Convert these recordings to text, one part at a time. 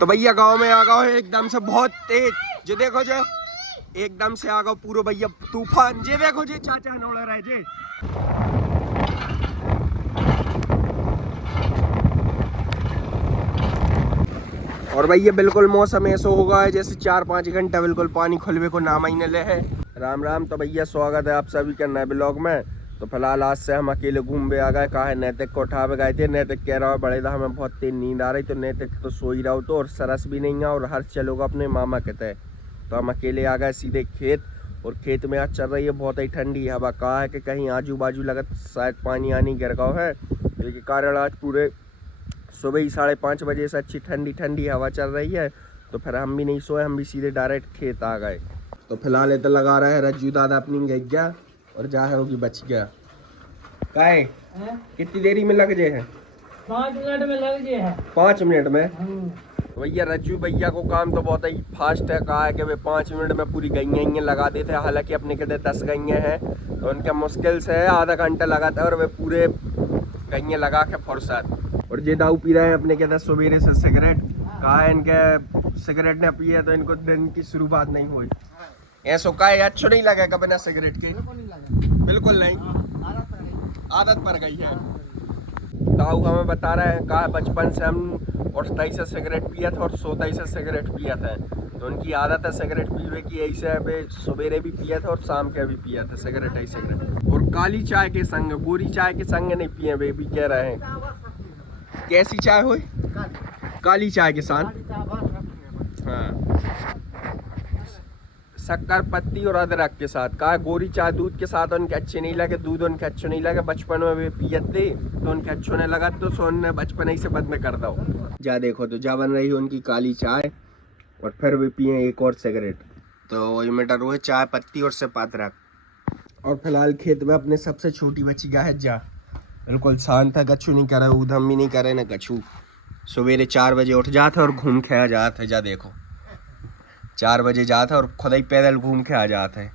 तो भैया गांव में आ गए एकदम से बहुत तेज, जो देखो जो एकदम से आ गए पूरा भैया तूफान। जे देखो जी चाचा नोड़ रहे जे। और भैया बिल्कुल मौसम ऐसा होगा है जैसे 4-5 घंटा बिल्कुल पानी खुलवे को नाम ही न ले है। राम राम। तो भैया स्वागत है आप सभी का नए ब्लॉग में। तो फिलहाल आज से हम अकेले घूमने आ गए। कहा है नैतिक को उठा गए थे। नैतिक कह रहा है बड़े था हमें बहुत तेज नींद आ रही, तो नैतिक तो सो ही रहा हो तो, और सरस भी नहीं है और हर्ष चलोगा अपने मामा के तय। तो हम अकेले आ गए सीधे खेत, और खेत में आज चल रही है बहुत ही ठंडी हवा। कहा है कि कहीं आजू बाजू लगत शायद पानी आनी गिर गया है, जिसके कारण आज पूरे सुबह ही 5:30 बजे से अच्छी ठंडी ठंडी हवा चल रही है। तो फिर हम भी नहीं सोए, हम भी सीधे डायरेक्ट खेत आ गए। तो फिलहाल इधर लगा रहा है रज्जू दादा अपनी गैया, और जा है होगी बच गया। काहे कितनी देरी में लग जाए है? 5 मिनट में लग जाए है। 5 मिनट में? भैया रज्जू भैया को काम तो बहुत ही फास्ट है। कहा है कि वे 5 मिनट में पूरी गैया लगा देते हैं। हालांकि अपने कहते 10 गैया हैं, तो उनका मुश्किल से आधा घंटा लगाता है और वे पूरे गैया लगा के फुर्सत। और ये दाऊ पी रहे हैं अपने कहते सवेरे से सिगरेट। कहा है इनके सिगरेट ने पिए तो इनको दिन की शुरुआत नहीं हुई। ऐसा का अच्छा नहीं लगेगा बिना सिगरेट के? बिल्कुल नहीं, आदत पड़ गई है। दाऊ हमें बता रहे हैं कहा बचपन से हम उठता ही से सिगरेट पिया था और सोता ही से सिगरेट पिया था, तो उनकी आदत है सिगरेट पीवे की। ऐसे वे सवेरे भी पिया था और शाम के भी पिया था सिगरेट ही सिगरेट। और काली चाय के संग, गोरी चाय के संग नहीं पिए वे भी कह रहे हैं। कैसी चाय हो? काली चाय के साथ हाँ, शक्कर पत्ती और अदरक के साथ। कहा गोरी चाय दूध के साथ उनके अच्छे नहीं लगे, दूध उनके अच्छे नहीं लगे। बचपन में वे पियते तो उनके अच्छे नहीं लगा, तो सोन ने बचपन ही से बंद कर दो। जा देखो तो जा बन रही है उनकी काली चाय, और फिर वे पिए एक और सिगरेट। तो वही मीटर हुए चाय पत्ती और सिर्फ अदरक। और फिलहाल खेत में अपने सबसे छोटी बच्ची गाय है जा, बिल्कुल शांत है, कछु नहीं करे, उधम भी नहीं करे न कछु। सवेरे 4 बजे उठ जाता और घूम के आ जाता है। जा देखो 4 बजे जाता है और खुद ही पैदल घूम के आ जाता है।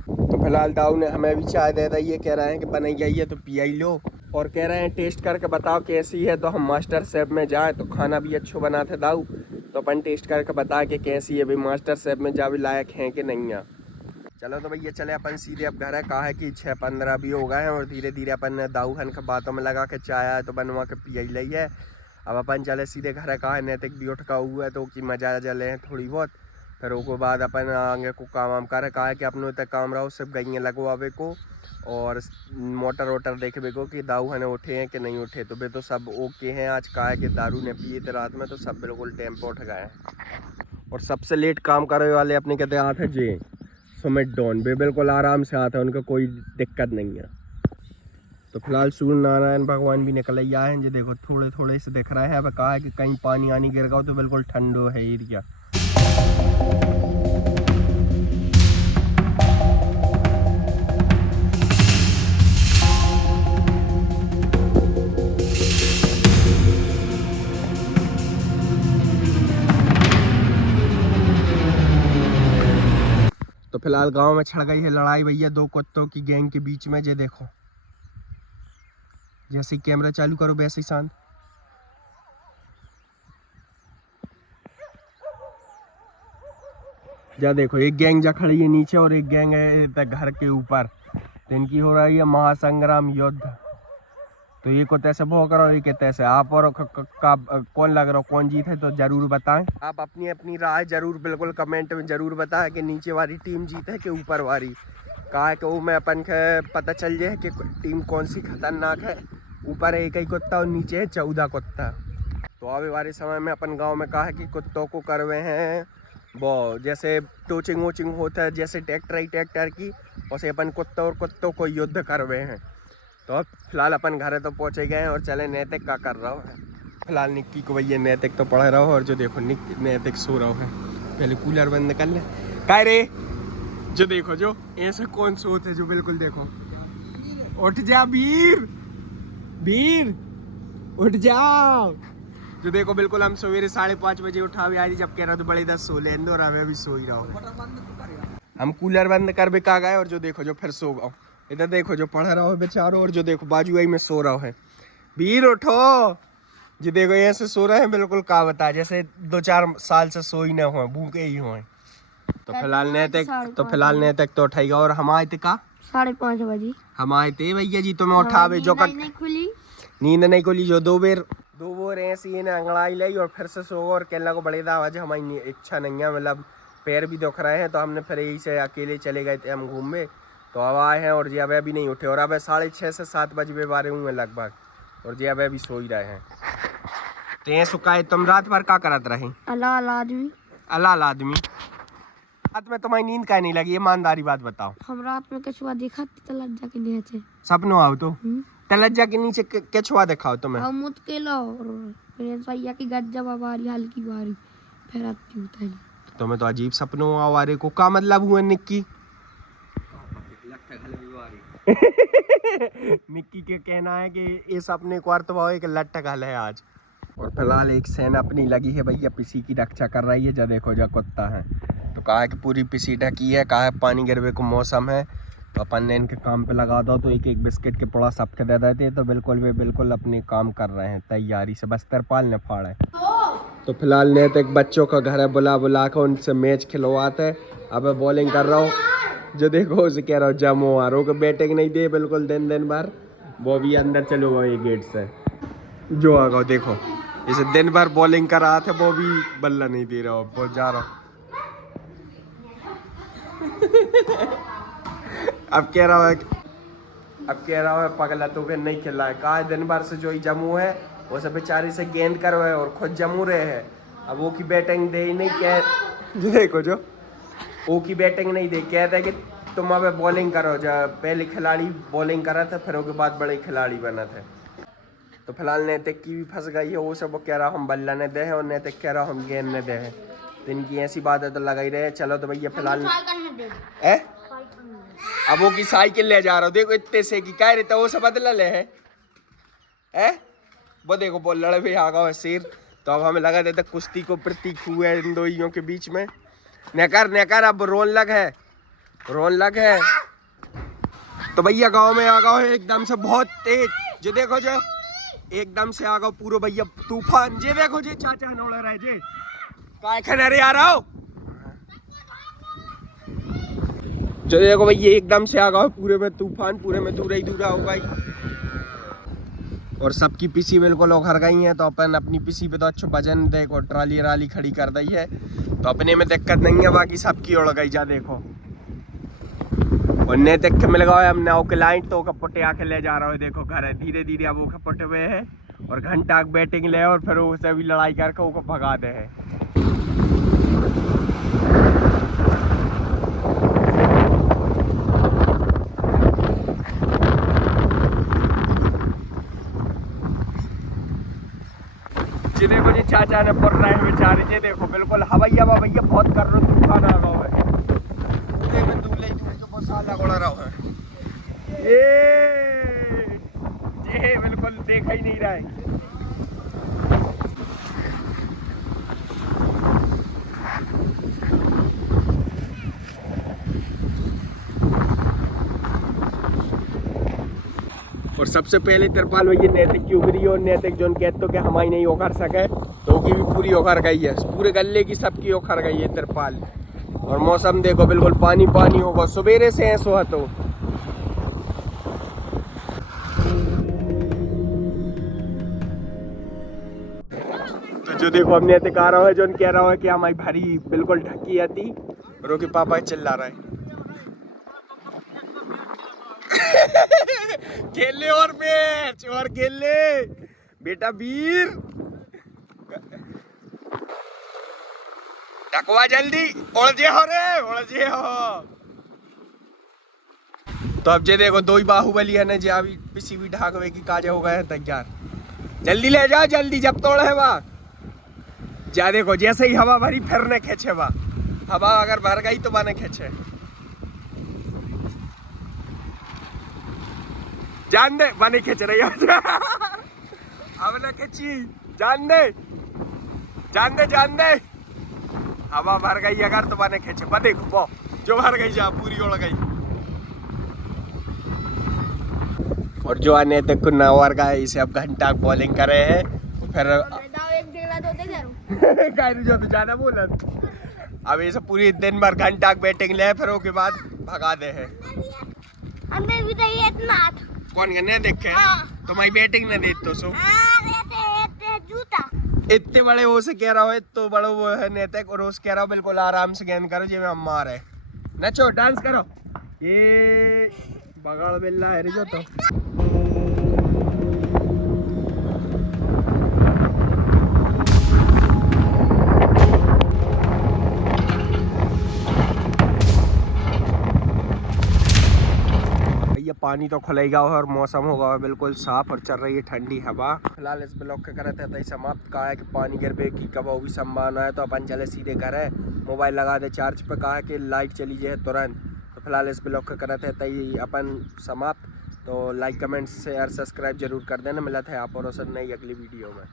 तो फिलहाल दाऊ ने हमें भी चाय दे दी है। कह रहे हैं कि बनाई गई है तो पिया ही लो, और कह रहे हैं टेस्ट करके बताओ कैसी है। तो हम मास्टर शेफ में जाए तो खाना भी अच्छा बनाते दाऊ, तो अपन टेस्ट करके बता के कैसी है भाई मास्टर शेफ में जा भी लायक हैं कि नहीं है। चलो तो भैया चले अपन सीधे अब घर है। कहा है कि 6:15 भी हो गए हैं, और धीरे धीरे अपन ने दाऊ हन के बातों में लगा के चाय आया तो बनवा के पिया ही ली है। अब अपन चले सीधे घर है। कहा है नैतिक भी उठ का हुआ है तो कि मजा जले हैं थोड़ी बहुत। फिर उसके बाद अपन आगे को काम वाम करे। कहा है कि अपनों तक काम रहो सिर्फ गैया लगवावे को और मोटर वोटर देखवे को कि दाऊ हने उठे हैं कि नहीं उठे। तो वे तो सब ओके हैं। आज कहा है कि दारू ने पिए थे रात में, तो सब बिल्कुल टेम्पो उठ गए हैं। और सबसे लेट काम करने वाले अपने कहते आते हैं जे सुमित डॉन, वे बिल्कुल आराम से आते हैं, उनका कोई दिक्कत नहीं है। तो फिलहाल सूर्य नारायण भगवान भी निकल ही आए हैं, जो देखो थोड़े थोड़े से दिख रहे हैं। अब कहा है कि कहीं पानी आनी गिर गया तो बिल्कुल ठंडो है एरिया। तो फिलहाल गांव में छिड़ गई है लड़ाई भैया दो कुत्तों की गैंग के बीच में। जे देखो जैसे ही कैमरा चालू करो वैसे ही शांत। जा देखो एक गैंग जा खड़ी है नीचे और एक गैंग है घर के ऊपर। तो इनकी हो रही है महासंग्राम युद्ध। तो ये कुत्ते से भोग रहा हो, ये कहते से आप और कौन लग रहा हो, कौन जीते तो जरूर बताएं। आप अपनी अपनी राय जरूर बिल्कुल कमेंट में जरूर बताएं कि नीचे वाली टीम जीते कि ऊपर वाली। कहा कि वो मैं अपन के पता चल जाए कि टीम कौन सी खतरनाक है। ऊपर एक ही कुत्ता और नीचे है 14 कुत्ता। तो आने वाले समय में अपन गांव में कहा है कि कुत्तों को करवे हैं वो जैसे टोचिंग वोचिंग होता है जैसे ट्रैक्टर की, वैसे अपन कुत्तों और कुत्तों को युद्ध करवे हैं। तो अब फिलहाल अपन घर तो पहुँचे गए हैं और चले नैतिक का कर रहा है। फिलहाल निक्की को भैया नैतिक तो पढ़ रहा हो, और जो देखो नैतिक सो रहा है। पहले कूलर बंद कर ले। काय रे जो देखो जो ऐसे कौन सोते है जो बिल्कुल देखो उठ जा वीर वीर उठ जाओ। जो देखो बिल्कुल हम सवेरे 5:30 बजे उठा भी आज, जब कह रहा तो बड़े 10 सो ले और हमें भी सो ही रहा हूँ। हम कूलर बंद कर भी गए और जो देखो जो फिर सो गए। इधर देखो जो पढ़ रहा हो बेचारो, और जो देखो बाजू आई में सो रहा है। वीर उठो जी देखो ऐसे सो रहे हैं बिल्कुल का बता जैसे 2-4 साल से सो ही ना हुए भूखे ही हुए। तो फिलहाल ने तक तो उठाएगा और हम आए थे का 5:30 बजे हम आए थे भैया जी तुम्हें उठावे जो नहीं खुली। नींद नहीं खुली जो दो बोर ऐसी है ना अंगड़ाई लाई और फिर से सो और कहने को बड़े आज हमारी इच्छा नहीं है मतलब पैर भी दुख रहे हैं तो हमने फिर यही से अकेले चले गए थे हम घूमने। तो अब आए हैं और जी अब अभी नहीं उठे और अब 6:30 से 7 बजे बारे हुए लगभग और जी अब अभी सो ही रहे हैं। तो ये सुखाए तुम रात भर क्या करत रहे? अल्लाह आदमी रात में तुम्हारी नींद का नहीं लगी ईमानदारी बात बताओ। हम रात में कछुआ देखा तलज्जा के नीचे सपनों आओ तो तलज्जा के नीचे कछुआ दिखाओ तुम्हें हम मुझ के लो और फिर सैया की गज्जा बारी हल्की बारी फिर आती होता है। तुम्हें तो अजीब सपनों आओ आ रहे को का मतलब हुआ निक्की निक्की के कहना है कि इस अपने को अर्थ भाव एक लट्ठ घल है आज। और फिलहाल एक सेना अपनी लगी है भैया पिसी की रक्षा कर रही है। जा देखो जा कुत्ता है तो कहा है कि पूरी पिसी ढकी है कहा है पानी गिरवे को मौसम है तो अपन ने इनके काम पे लगा दो तो एक बिस्किट के पुड़ा सबके दे देते तो बिल्कुल अपने काम कर रहे हैं तैयारी से बस तिरपाल ने फाड़ा है। तो फिलहाल ने तो एक बच्चों का घर है बुला कर उनसे मैच खिलवाते। अब बॉलिंग कर रहा हूँ जो देखो उसे कह रहा हूँ जमो आरो को बैटिंग नहीं दे बिल्कुल दिन भर वो भी अंदर चलो गए गेट से जो आ गया देखो इसे दिन भर बॉलिंग कर रहा था वो भी बल्ला नहीं दे रहा वो जा रहा अब कह रहा है पगला तो फिर नहीं खेला है कहा दिन भर से जो ही जम्मू है वो सब बेचारी से गेंद करवाए और खुद जमू रहे हैं। अब वो की बैटिंग दे ही नहीं कह देखो जो वो की बैटिंग नहीं दे कहता है कि तुम अब बॉलिंग करो जब पहले खिलाड़ी बॉलिंग करा था फिर उसके बाद बड़े खिलाड़ी बना थे। तो फिलहाल नैतिक की भी फंस गई है वो सब कह रहा हम बल्ला ने दे हैं और नैतिक कह रहा हम गेंद ने दे हैं तो इनकी ऐसी बात है तो लगा ही रहे। चलो तो भैया फिलहाल अब वो की साइकिल ले जा रहा हूँ देखो इतने से की कह रहे थे वो सब बदला ले है वो देखो वो लड़े भी आ गया है शेर। तो अब हमें लगा देता कुश्ती को प्रतीक हुए इन दोइयों के बीच में नेकर अब रोन लग है। तो भैया गांव में आ गया है एकदम से बहुत तेज जो देखो जो एकदम से आ गया पूरा भैया तूफान जे देखो जी चाचा नोड़ रहे जे काय खनरे आ रहा हो जो देखो भैया एकदम से आ गया पूरे में तूफान पूरे में दूर ही दूर होगा और सबकी पीसी बिल्कुल उखड़ गई है। तो अपन अपनी पीसी पे तो अच्छा वजन देखो ट्राली राली खड़ी कर दी है तो अपने में दिक्कत नहीं है बाकी सबकी उड़ गई जा देखो और ने तक मिल गए हमने वो क्लाइंट तो कपटे आके ले जा रहा है देखो घर है धीरे धीरे अब वो कपटे हुए है और घंटा बैटिंग ले और फिर उसे भी लड़ाई करके वो भगा दे है। देखो जी चाचा ने पड़ रहे हैं बेचारे जे देखो बिल्कुल हवैया भैया बहुत कर रहे तूफान आ रहा है में दूल्हे तो बहुत साला गोड़ा रहा है ये बिल्कुल देखा ही नहीं रहा है। और सबसे पहले तिरपाल भैया नैतिक की उगरी और नैतिक जो कहते कि हमारी नहीं उखड़ सके तो की भी पूरी उखड़ गई है पूरे गले की सबकी उखड़ गई है तिरपाल। और मौसम देखो बिल्कुल पानी होगा सवेरे से ऐसो है तो जो देखो अब नैतिक आ रहा है जो कह रहा है कि हमारी भारी बिल्कुल ढकी आती और के पापा चिल्ला रहा है खेले और मैच और खेले बेटा वीर टकवा जल्दी उलझे हो। तो अब जे देखो दो ही बाहुबली है ना जे अभी किसी भी ढाकवे की काजे हो गए हैं तैयार जल्दी ले जाओ जल्दी जब तोड़ है वहाँ जा देखो जैसे ही हवा भरी फिर ने खींचे वहाँ हवा अगर भर गई तो बने खींचे जान दे बने खींच रही अब ना खींची जान दे हवा भर गई अगर तो बने खींचे बा देखो वो जो भर गई जा पूरी उड़ गई। और जो आने तक नावर का इसे अब घंटा बॉलिंग कर रहे हैं फिर एक डेला तो दे जरूर गाड़ी जो तो ज्यादा बोलत अब ये सब पूरी दिन भर घंटा बैटिंग ले फिर उसके बाद भगा दे है हमें भी चाहिए इतना कौन करने देखे तुम्हारी बैटिंग न दे तो सो जूता इतने बड़े वो से कह रहा हो तो बड़ो वो है नैतिक और उस कह रहा हो बिल्कुल आराम से गेंद करो जिसमें हम मार है नचो डांस करो ये बगाड़ बिल्ला है रे जो तो ये पानी तो खुलेगा और मौसम होगा बिल्कुल साफ और चल रही है ठंडी हवा। फिलहाल इस ब्लॉग का करते हैं समाप्त। कहा है कि पानी गिर पे की कब भी संभावना है तो अपन चले सीधे घर है मोबाइल लगा दे चार्ज पे। कहा है कि लाइट चली जाए तुरंत। तो फिलहाल इस ब्लॉग का करते हैं तई अपन समाप्त। तो लाइक कमेंट शेयर सब्सक्राइब जरूर कर देना। मिला था आप और नई अगली वीडियो में।